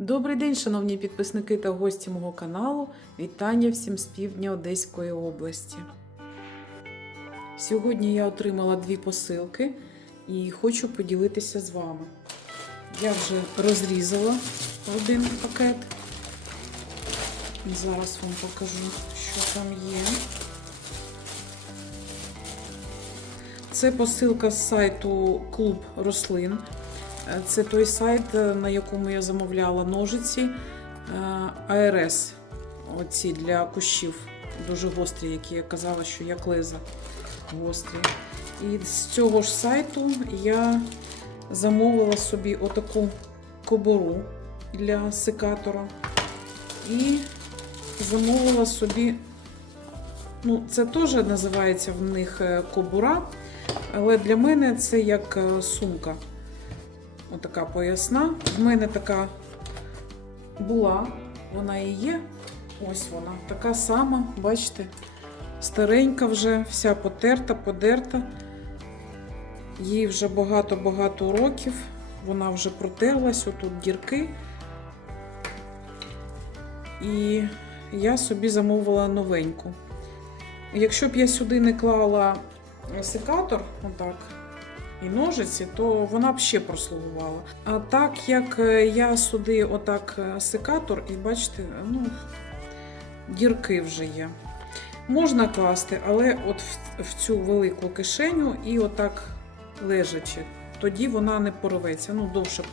Добрий день, шановні підписники та гості мого каналу. Вітання всім з півдня Одеської області. Сьогодні я отримала дві посилки і хочу поділитися з вами. Я вже розрізала один пакет. Зараз вам покажу, що там є. Це посилка з сайту Клуб рослин. Це той сайт, е, на якому я замовляла ножиці е, АРС. Оці для кущів дуже гострі, які я казала, що як леза гострі. І з цього ж сайту я замовила собі отаку кобуру для секатора. І замовила собі, ну, це теж називається в них е, кобура, але для мене це як сумка. Отака поясна. В мене така була, вона і є. Ось вона. Така сама, бачите, старенька вже, вся потерта, подерта. Їй вже багато-багато років. Вона вже протерлась, отут дірки. І я собі замовила новеньку. Якщо б я сюди не клала секатор, отак, і ножиці, то вона б ще прослугувала. А так як е, я сюди отак е, секатор, і бачите, ну, дірки вже є. Можна класти, але от в, цю велику кишеню і отак лежачи. Тоді вона не порветься, ну, довше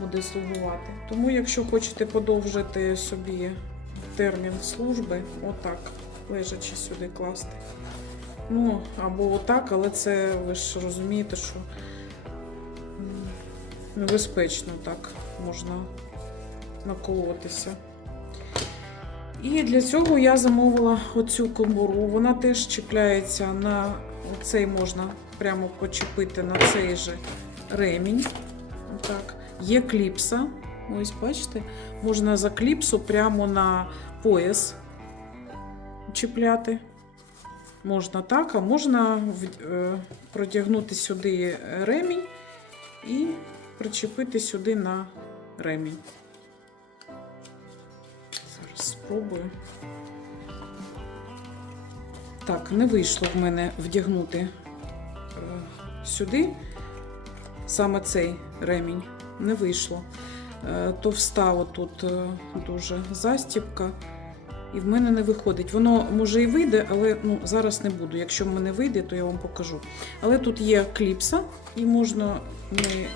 буде слугувати. Тому, якщо хочете подовжити собі термін служби, отак, лежачи сюди класти. Ну, або отак, але це ви ж розумієте, що небезпечно так можна наколотися. І для цього я замовила оцю комору. Вона теж чіпляється на цей можна прямо почепити на цей же ремінь. Отак. Є кліпса. Ось, бачите, можна за кліпсу прямо на пояс чіпляти. Можна так, а можна е, протягнути сюди ремінь і причепити сюди на ремінь. Зараз спробую. Так, не вийшло в мене вдягнути е, сюди саме цей ремінь. Не вийшло. Е, Товста отут дуже застіпка. І в мене не виходить. Воно може і вийде, але ну, зараз не буду. Якщо в мене вийде, то я вам покажу. Але тут є кліпса, і можна не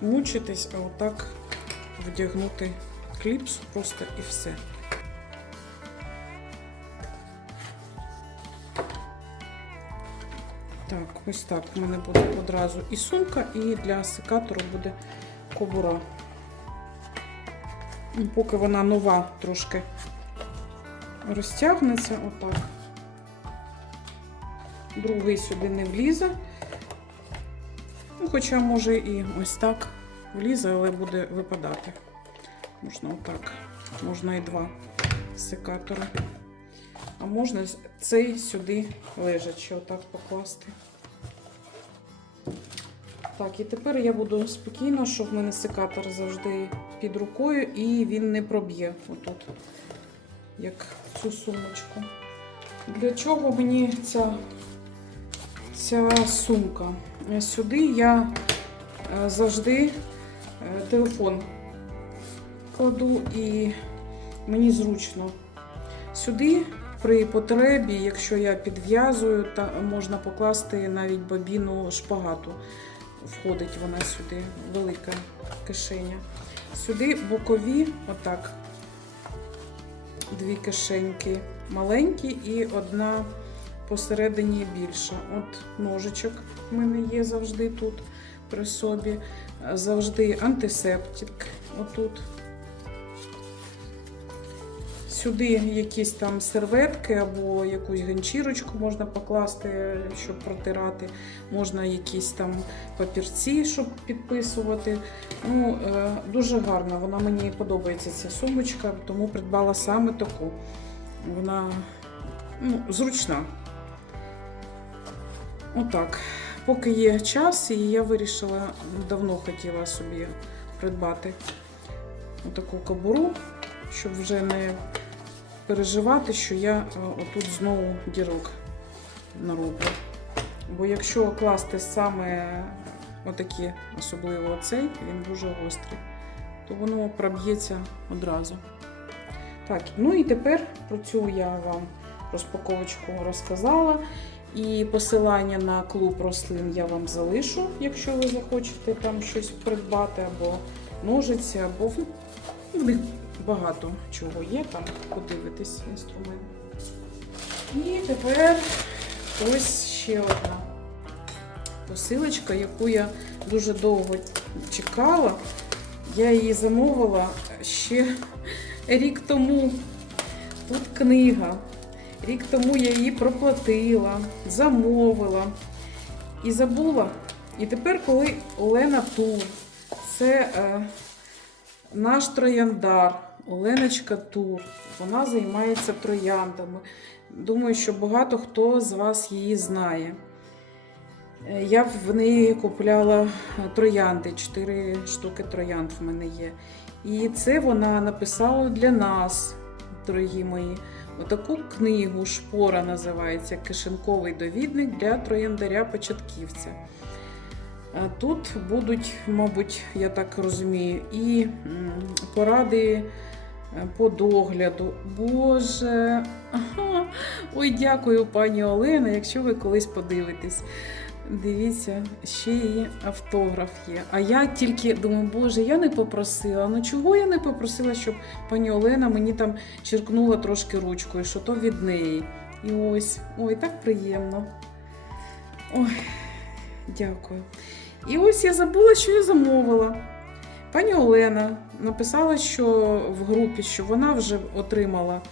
мучитись, а отак вдягнути кліпсу просто і все. Так, ось так у мене буде одразу і сумка, і для секатору буде кобура. Ну, Поки вона нова трошки розтягнеться, отак. Другий сюди не влізе. Ну, хоча може і ось так влізе, але буде випадати. Можна отак. Можна і два секатори. А можна цей сюди лежачи, отак покласти. Так, і тепер я буду спокійно, щоб в мене секатор завжди під рукою і він не проб'є отут, як цю сумочку. Для чого мені ця, ця сумка? Сюди я е, завжди е, телефон кладу і мені зручно. Сюди при потребі, якщо я підв'язую, можна покласти навіть бобіну шпагату. Входить вона сюди, велика кишеня. Сюди бокові, отак, дві кишеньки маленькі і одна посередині більша. От ножичок в мене є завжди тут при собі. Завжди антисептик отут. Сюди якісь там серветки або якусь ганчірочку можна покласти, щоб протирати. Можна якісь там папірці, щоб підписувати. Ну, е, Дуже гарна, вона мені подобається ця сумочка, тому придбала саме таку. Вона ну, зручна. Отак. поки є час, і я вирішила, давно хотіла собі придбати таку кобуру, щоб вже не переживати, що я е, отут знову дірок нароблю. Бо якщо класти саме отакі, особливо оцей, він дуже гострий, то воно проб'ється одразу. Так, ну і тепер про цю я вам розпаковочку розказала. І посилання на клуб рослин я вам залишу, якщо ви захочете там щось придбати, або ножиці, або багато чого є, там подивитись інструмент. І тепер ось ще одна посилочка, яку я дуже довго чекала. Я її замовила ще рік тому. Тут книга. Рік тому я її проплатила, замовила і забула. І тепер, коли Олена Тур, це е, наш трояндар, Оленочка Тур, вона займається трояндами. Думаю, що багато хто з вас її знає. Е, Я в неї купляла троянди, 4 штуки троянд в мене є. І це вона написала для нас, дорогі мої. Отаку книгу Шпора називається Кишенковий довідник для трояндаря-початківця. Е, Тут будуть, мабуть, я так розумію, і поради е, по догляду. Боже, ага. ой, дякую, пані Олена, якщо ви колись подивитесь. Дивіться, ще її автограф є. А я тільки думаю, боже, я не попросила. Ну чого я не попросила, щоб пані Олена мені там черкнула трошки ручкою, що то від неї. І ось, ой, так приємно. Ой, дякую. І ось я забула, що я замовила. Пані Олена написала, що в групі, що вона вже отримала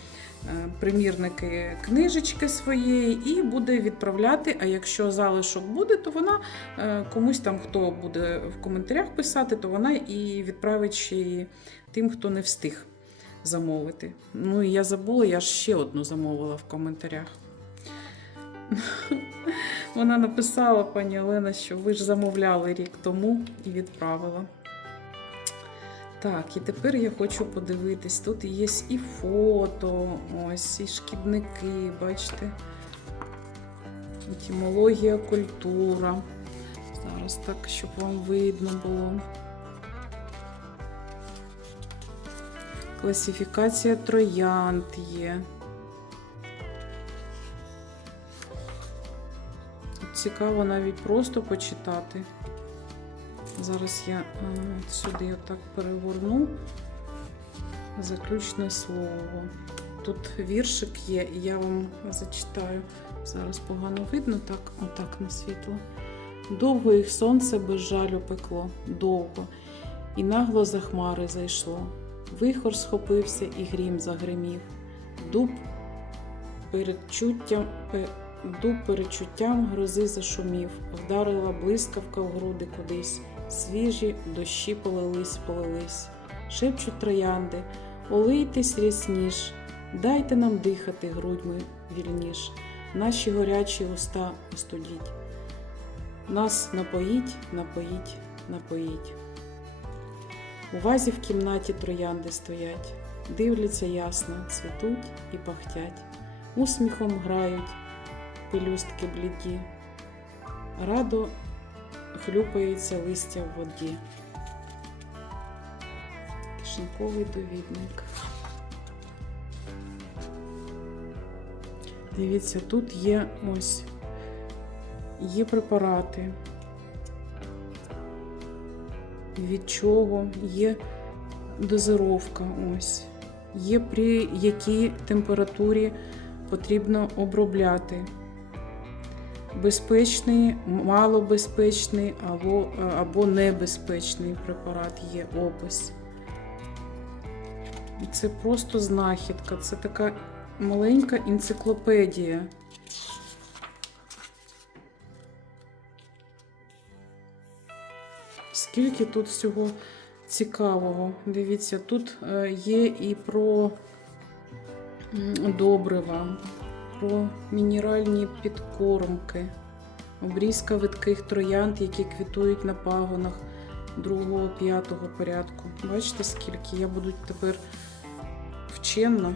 е, примірники книжечки своєї і буде відправляти. А якщо залишок буде, то вона е, комусь там, хто буде в коментарях писати, то вона і відправить ще й тим, хто не встиг замовити. Ну і я забула, я ж ще одну замовила в коментарях. Вона написала, пані Олена, що ви ж замовляли рік тому і відправила. Так, і тепер я хочу подивитись. Тут є і фото, ось, і шкідники, бачите. Етимологія, культура. Зараз так, щоб вам видно було. Класифікація троянд є. Цікаво навіть просто почитати. Зараз я сюди отак перегорну. Заключне слово. Тут віршик є, я вам зачитаю. Зараз погано видно, так, отак на світло. Довго їх сонце без жалю пекло, довго, і нагло за хмари зайшло. Вихор схопився і грім загримів. Дуб передчуттям, пе- дуб перечуттям грози зашумів, вдарила блискавка в груди кудись. Свіжі дощі полились, полились, шепчуть троянди, олийтесь рясніш, дайте нам дихати грудьми вільніш, наші горячі уста остудіть. Нас напоїть, напоїть, напоїть. У вазі в кімнаті троянди стоять, дивляться ясно, цвітуть і пахтять, усміхом грають пелюстки бліді. Радо хлюпається листя в воді. Кишеньковий довідник. Дивіться, тут є ось є препарати. Від чого є дозировка ось. Є при якій температурі потрібно обробляти безпечний, малобезпечний або, або небезпечний препарат є опис. Це просто знахідка, це така маленька енциклопедія. Скільки тут всього цікавого. Дивіться, тут е, є і про добрива, про мінеральні підкормки. Обрізка видких троянд, які квітують на пагонах другого, п'ятого порядку. Бачите, скільки я буду тепер вчена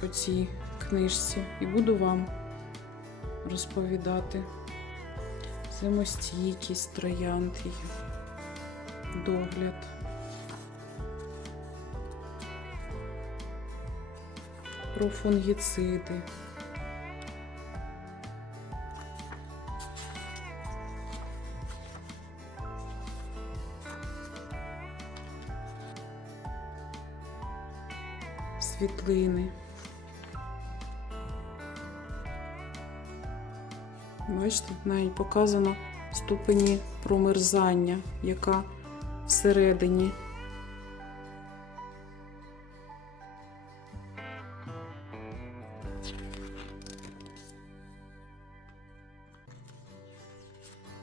по цій книжці і буду вам розповідати зимостійкість троянд, догляд. Про фунгіциди. Світлини. Бачите, навіть показано ступені промерзання, яка всередині.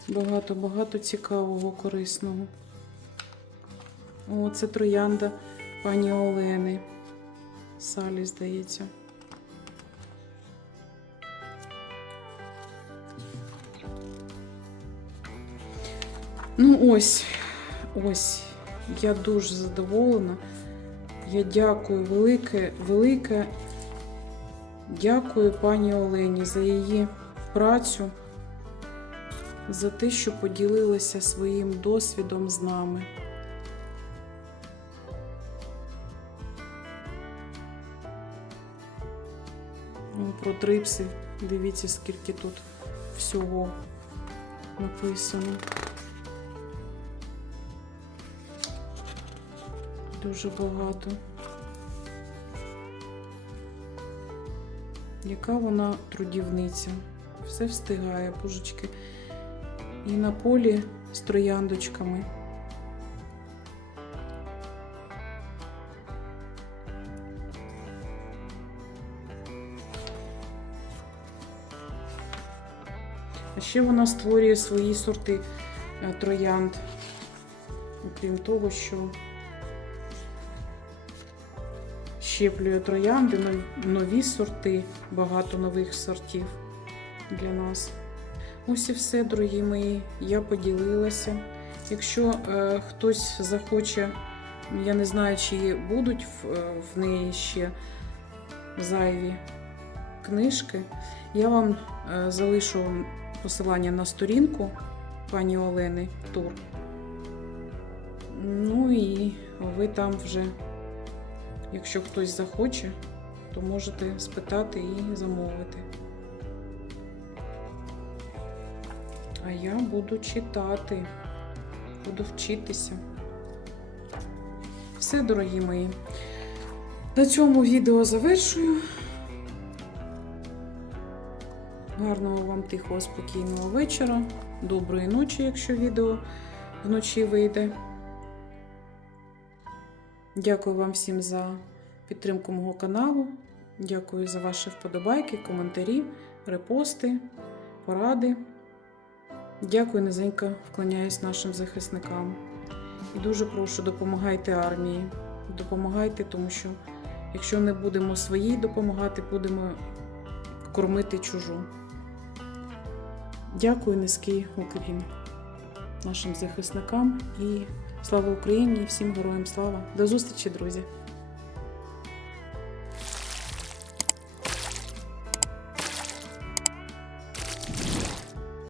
Багато-багато цікавого, корисного. О, це троянда пані Олени. Салі, здається. Ну, ось, ось. Я дуже задоволена. Я дякую велике, велике. Дякую пані Олені за її працю, за те, що поділилася своїм досвідом з нами. Ну, Про трипси. Дивіться, скільки тут всього написано. Дуже багато. Яка вона трудівниця? Все встигає, божечки. І на полі з трояндочками. А ще вона створює свої сорти е, троянд. Окрім того, що щеплює троянди, нові сорти, багато нових сортів для нас. Ось і все, дорогі мої. Я поділилася. Якщо е, хтось захоче, я не знаю, чи будуть в, е, в неї ще зайві книжки, я вам е, залишу посилання на сторінку пані Олени Тур. Ну і ви там вже, якщо хтось захоче, то можете спитати і замовити. А я буду читати, буду вчитися. Все, дорогі мої. На цьому відео завершую. Гарного вам тихого, спокійного вечора, доброї ночі, якщо відео вночі вийде. Дякую вам всім за підтримку мого каналу. Дякую за ваші вподобайки, коментарі, репости, поради. Дякую, низенько вклоняюсь нашим захисникам. І дуже прошу, допомагайте армії. Допомагайте, тому що якщо не будемо своїй допомагати, будемо кормити чужу. Дякую, низький уклін нашим захисникам і слава Україні! і Всім героям слава! До зустрічі, друзі!